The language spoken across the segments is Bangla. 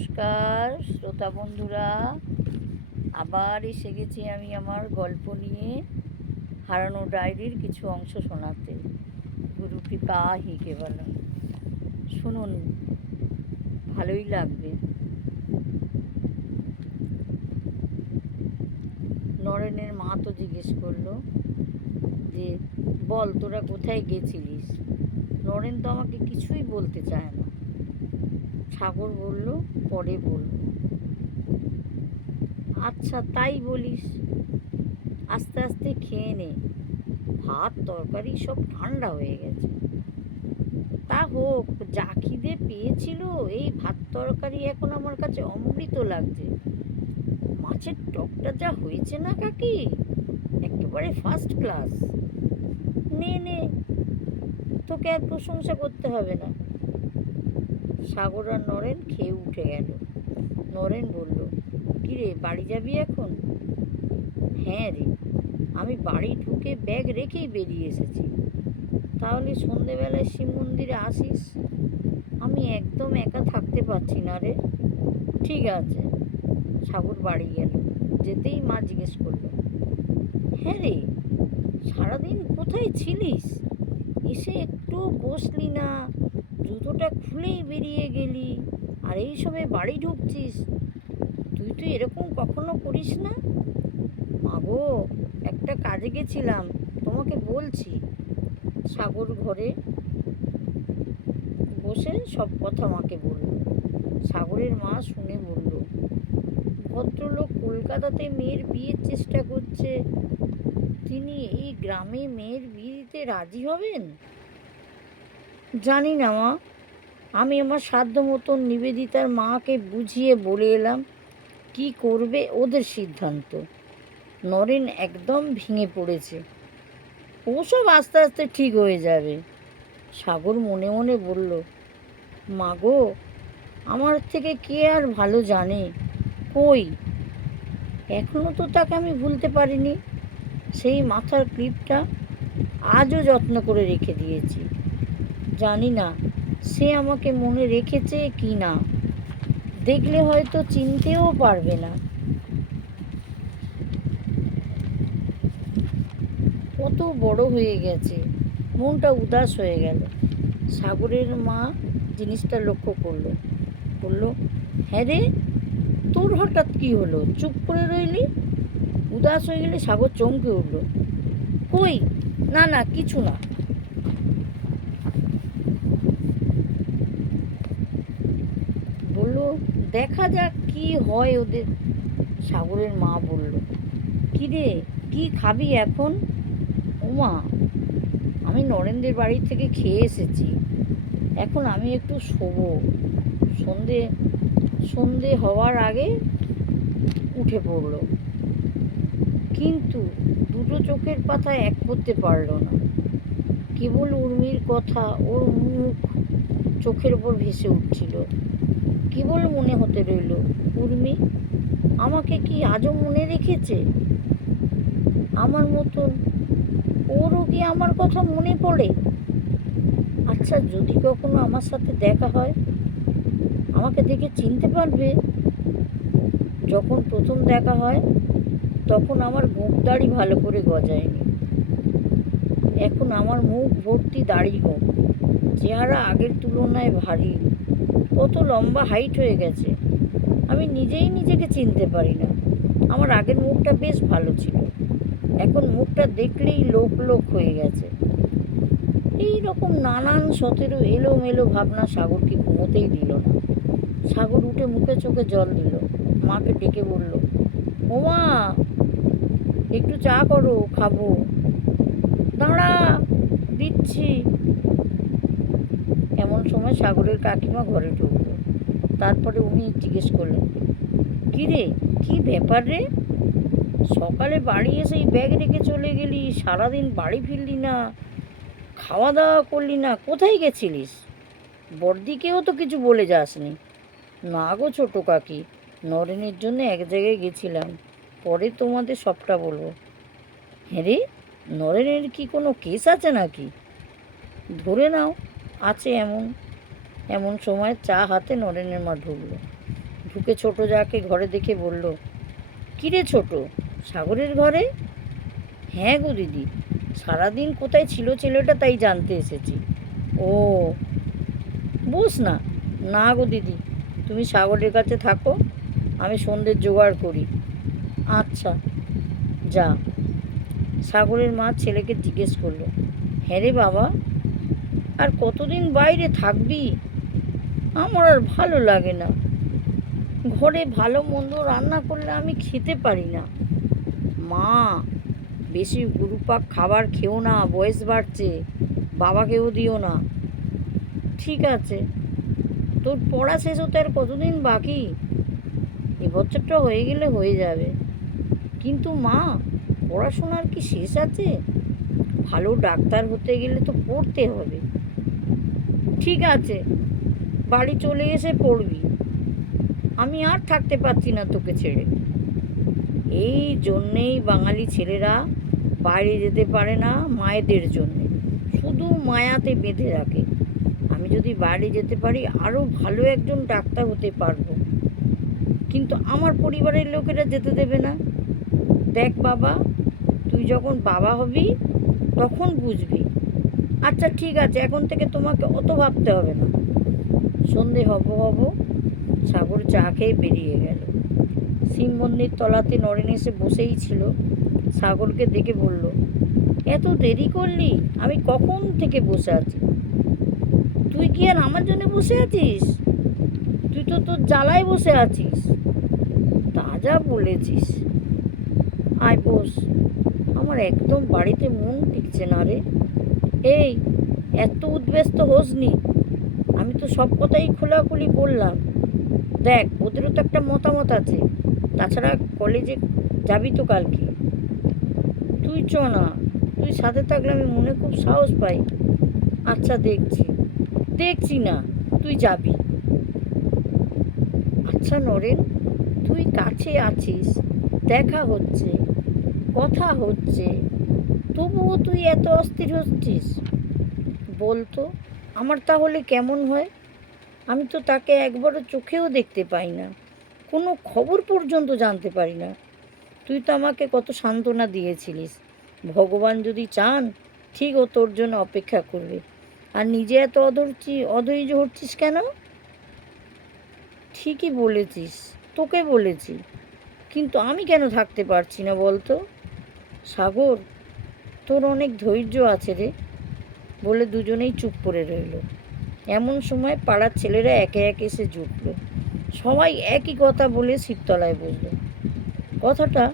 নমস্কার শ্রোতা বন্ধুরা, আবার এসে গেছি আমি আমার গল্প নিয়ে হারানো ডায়েরির কিছু অংশ শোনাতে। গুরু কৃপা হি কেবলম। শুনুন, ভালোই লাগবে। নরেনের মা তো জিজ্ঞেস করলো যে বল তোরা কোথায় গেছিলিস। নরেন তো আমাকে কিছুই বলতে চায় না। সাগর বলল পরে বলব। আচ্ছা তাই বলিস, আস্তে আস্তে খেয়ে নে, ভাত তরকারি সব ঠান্ডা হয়ে গেছে। তা হোক, যা খিদে পেয়েছিল, এই ভাত তরকারি এখন আমার কাছে অমৃত লাগছে। মাছের টকটা যা হয়েছে না কাকি, একেবারে ফার্স্ট ক্লাস। নে নে, তোকে আর প্রশংসা করতে হবে না। সাগর আর নরেন খেয়ে উঠে গেল। নরেন বলল, কিরে বাড়ি যাবি এখন? হ্যাঁ রে, আমি বাড়ি ঢুকে ব্যাগ রেখেই বেরিয়ে এসেছি। তাহলে সন্ধেবেলায় শিব মন্দিরে আসিস। আমি একদম একা থাকতে পারছি না রে। ঠিক আছে। সাগর বাড়ি গেল। যেতেই মা জিজ্ঞেস করলো, হ্যাঁ রে, সারাদিন কোথায় ছিলিস? এসে একটু বসলি না, জুতোটা খুলেই বেরিয়ে গেলি, আর এই সময় বাড়ি ঢুকছিস। তুই তো এরকম কখনো করিস না। মাগো, একটা কাজে গেছিলাম, তোমাকে বলছি। সাগর ঘরে বসে সব কথা মাকে বলল। সাগরের মা শুনে বলল, ভদ্রলোক কলকাতাতে মেয়ের বিয়ের চেষ্টা করছে, তিনি এই গ্রামে মেয়ের বিয়ে দিতে রাজি হবেন? জানি না মা, আমি আমার সাধ্য মতন নিবেদিতার মাকে বুঝিয়ে বলে এলাম, কি করবে ওদের সিদ্ধান্ত। নরেন একদম ভেঙে পড়েছে। ওসব আস্তে আস্তে ঠিক হয়ে যাবে। সাগর মনে মনে বলল, মাগো, আমার থেকে কে আর ভালো জানে। কই, এখনো তো তাকে আমি ভুলতে পারিনি। সেই মাথার ক্লিপটা আজও যত্ন করে রেখে দিয়েছি। জানি না সে আমাকে মনে রেখেছে কি না, দেখলে হয়তো চিনতেও পারবে না। কত বড় হয়ে গেছে, মনটা উদাস হয়ে গেল। সাগরের মা জিনিসটা লক্ষ্য করলো। বলল, হ্যাঁ রে, তোর হঠাৎ কি হলো? চুপ করে রইলি। উদাস হয়ে গেলে সাগর চমকে উঠল। কই, না না, কিছু না। বলল, দেখা যাক কি হয় ওদের। সাগরের মা বলল, কি রে, কি খাবি এখন? ওমা, আমি নরেনদের বাড়ি থেকে খেয়ে এসেছি, এখন আমি একটু শোবো। সন্ধে সন্ধে হওয়ার আগে উঠে পড়ল, কিন্তু দুটো চোখের পাতা এক করতে পারল না। কেবল উর্মির কথা ওর মুখ চোখের ওপর ভেসে উঠছিল। কেবল মনে হতে রইল, উর্মি আমাকে কি আজও মনে রেখেছে? আমার মতন ওরও কি আমার কথা মনে পড়ে? আচ্ছা, যদি কখনো আমার সাথে দেখা হয়, আমাকে দেখে চিনতে পারবে? যখন প্রথম দেখা হয়, তখন আমার গোঁফ দাড়ি ভালো করে গজায়নি। এখন আমার মুখ ভর্তি দাড়ি গোঁফ, চেহারা আগের তুলনায় ভারী, কত লম্বা হাইট হয়ে গেছে। আমি নিজেই নিজেকে চিনতে পারি না। আমার আগের মুখটা বেশ ভালো ছিল, এখন মুখটা দেখলেই লোক লোক হয়ে গেছে। এই রকম নানান সতেরো এলোমেলো ভাবনা সাগরকে ঘুমোতেই দিল না। সাগর উঠে মুখে চোখে জল দিল, মাকে ডেকে বলল, ও মা, একটু চা করো, খাবো। দাঁড়া, দিচ্ছি। এমন সময় সাগরের কাকিমা ঘরে ঢুকলো। তারপরে উনি জিজ্ঞেস করলেন, কী রে, কী ব্যাপার রে? সকালে বাড়ি এসেই ব্যাগ রেখে চলে গেলি, সারাদিন বাড়ি ফিরলি না, খাওয়া দাওয়া করলি না, কোথায় গেছিলিস? বড়দিকেও তো কিছু বলে যাসনি। না গো ছোটো কাকি, নরেনের জন্য এক জায়গায় গেছিলাম, পরে তোমাদের সবটা বলবো। হ্যাঁ রে, নরেনের কি কোনো কেস আছে নাকি? ধরে নাও আছে। এমন এমন সময় চা হাতে নরেনের মা ঢুকলো। ঢুকে ছোট যাকে ঘরে দেখে বলল, কিরে ছোট, সাগরের ঘরে? হ্যাঁ গো দিদি, সারাদিন কোথায় ছিল ছেলেটা তাই জানতে এসেছি। ও, বস না। না গো দিদি, তুমি সাগরের কাছে থাকো, আমি সন্ধ্যের জোগাড় করি। আচ্ছা, যা। সাগরের মা ছেলেকে জিজ্ঞেস করলো, হ্যাঁ রে বাবা, আর কতদিন বাইরে থাকবি? আমার আর ভালো লাগে না, ঘরে ভালো মন্দ রান্না করলে আমি খেতে পারি না। মা, বেশি গুরুপাক খাবার খেও না, বয়স বাড়ছে, বাবাকেও দিও না। ঠিক আছে, তোর পড়া শেষ হতে আর কতদিন বাকি? এবছরটা হয়ে গেলে হয়ে যাবে। কিন্তু মা, পড়াশোনার কি শেষ আছে? ভালো ডাক্তার হতে গেলে তো পড়তে হবে। ঠিক আছে, বাড়ি চলে এসে পড়বি, আমি আর থাকতে পারছি না তোকে ছেড়ে। এই জন্যেই বাঙালি ছেলেরা বাইরে যেতে পারে না, মায়েদের জন্যে, শুধু মায়াতে বেঁধে রাখে। আমি যদি বাইরে যেতে পারি আরও ভালো একজন ডাক্তার হতে পারবো, কিন্তু আমার পরিবারের লোকেরা যেতে দেবে না। দেখ বাবা, তুই যখন বাবা হবি তখন বুঝবি। আচ্ছা ঠিক আছে, এখন থেকে তোমাকে অত ভাবতে হবে না। সন্ধে হব সাগর চা খেয়ে বেরিয়ে গেল। শিব মন্দির তলাতে নরেন এসে বসেই ছিল। সাগরকে দেখে বলল, এত দেরি করলি? আমি কখন থেকে বসে আছি। তুই কি আর আমার জন্য বসে আছিস? তুই তো তোর জ্বালায় বসে আছিস। তা যা বলেছিস। আয় বস, আমার একদম বাড়িতে মন টিকছে না রে। এই, এত উদ্ব্যস্ত হোসনি, আমি তো সব কথাই খোলাখুলি বললাম। দেখ, ওদেরও তো একটা মতামত আছে। তাছাড়া কলেজে যাবি তো কালকে। তুই চ না, তুই সাথে থাকলে আমি মনে খুব সাহস পাই। আচ্ছা দেখছি না, তুই যাবি। আচ্ছা নরেন, তুই কাছে আছিস, দেখা হচ্ছে, কথা হচ্ছে, তবুও তুই এত অস্থির হচ্ছিস। বলতো, আমার তাহলে কেমন হয়? আমি তো তাকে একবারও চোখেও দেখতে পাই না, কোনো খবর পর্যন্ত জানতে পারি না। তুই তো আমাকে কত সান্ত্বনা দিয়েছিলিস, ভগবান যদি চান ঠিক ও তোর জন্য অপেক্ষা করবে। আর নিজে এত অধৈর্য হচ্ছিস কেন? ঠিকই বলেছিস, তোকে বলেছি, কিন্তু আমি কেন থাকতে পারছি না বলতো? সাগর, তোর অনেক ধৈর্য আছে রে। বলে দুজনেই চুপ করে রইল। এমন সময় পাড়ার ছেলেরা একে একে এসে জুটল। সবাই একই কথা বলে শিবতলায় বসল। কথাটা,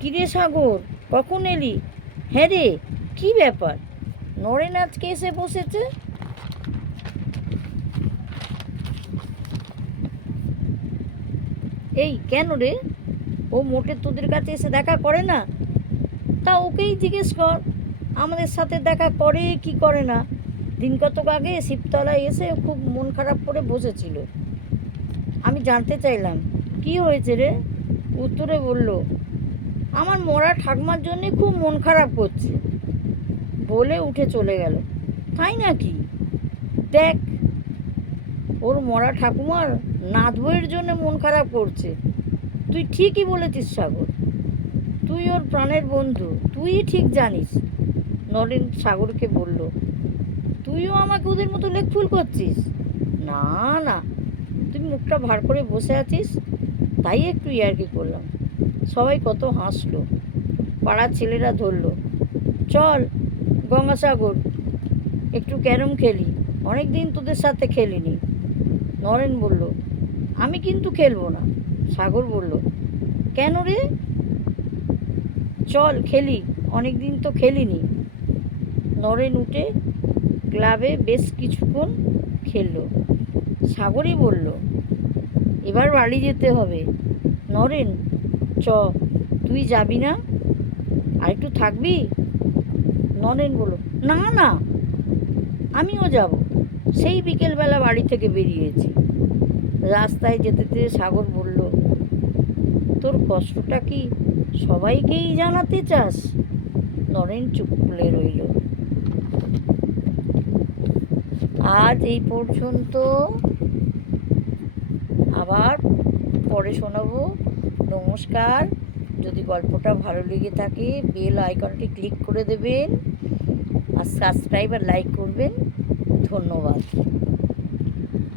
কিরে সাগর, কখন এলি? হ্যাঁ রে, কী ব্যাপার, নরেন আজকে এসে বসেছে? এই কেন রে, ও মোটে তোদের কাছে এসে দেখা করে না? তা ওকেই জিজ্ঞেস কর, আমাদের সাথে দেখা করে কি করে না। দিন কতক আগে শিবতলায় এসে খুব মন খারাপ করে বসেছিল। আমি জানতে চাইলাম, কি হয়েছে রে? উত্তরে বলল, আমার মরা ঠাকুমার জন্যে খুব মন খারাপ করছে। বলে উঠে চলে গেল। তাই নাকি? দেখ, ওর মরা ঠাকুমার নাত বইয়ের জন্য মন খারাপ করছে। তুই ঠিকই বলেছিস সাগর, তুই ওর প্রাণের বন্ধু, তুই ঠিক জানিস। নরেন সাগরকে বলল, তুইও আমাকে ওদের মতো লেকফুল করছিস? না না, তুই মুখটা ভার করে বসে আছিস তাই একটু ইয়ার্কি করলাম। সবাই কত হাসলো। পাড়ার ছেলেরা ধরলো, চল গঙ্গাসাগর, একটু ক্যারম খেলি, অনেক দিন তোদের সাথে খেলিনি। নরেন বলল, আমি কিন্তু খেলবো না। সাগর বলল, কেন রে? চল খেলি, অনেক দিন তো খেলিনি। নরেন উঠে ক্লাবে বেশ কিছুক্ষণ খেললো। সাগরই বলল, এবার বাড়ি যেতে হবে। নরেন, চ, তুই যাবি না? আর একটু থাকবি? নরেন বলল, না না, আমিও যাব, সেই বিকেলবেলা বাড়ি থেকে বেরিয়েছি। রাস্তায় যেতে যেতে সাগর বলল, তোর কষ্টটা কি সবাইকেই জানাতে চাস? নরেন চুপ করে রইল। আজ এই পর্যন্ত। আবার পরে শোনাবো। নমস্কার। যদি গল্পটা ভালো লেগে থাকে বেল আইকনটি ক্লিক করে দেবেন আর সাবস্ক্রাইব আর লাইক করবেন। ধন্যবাদ।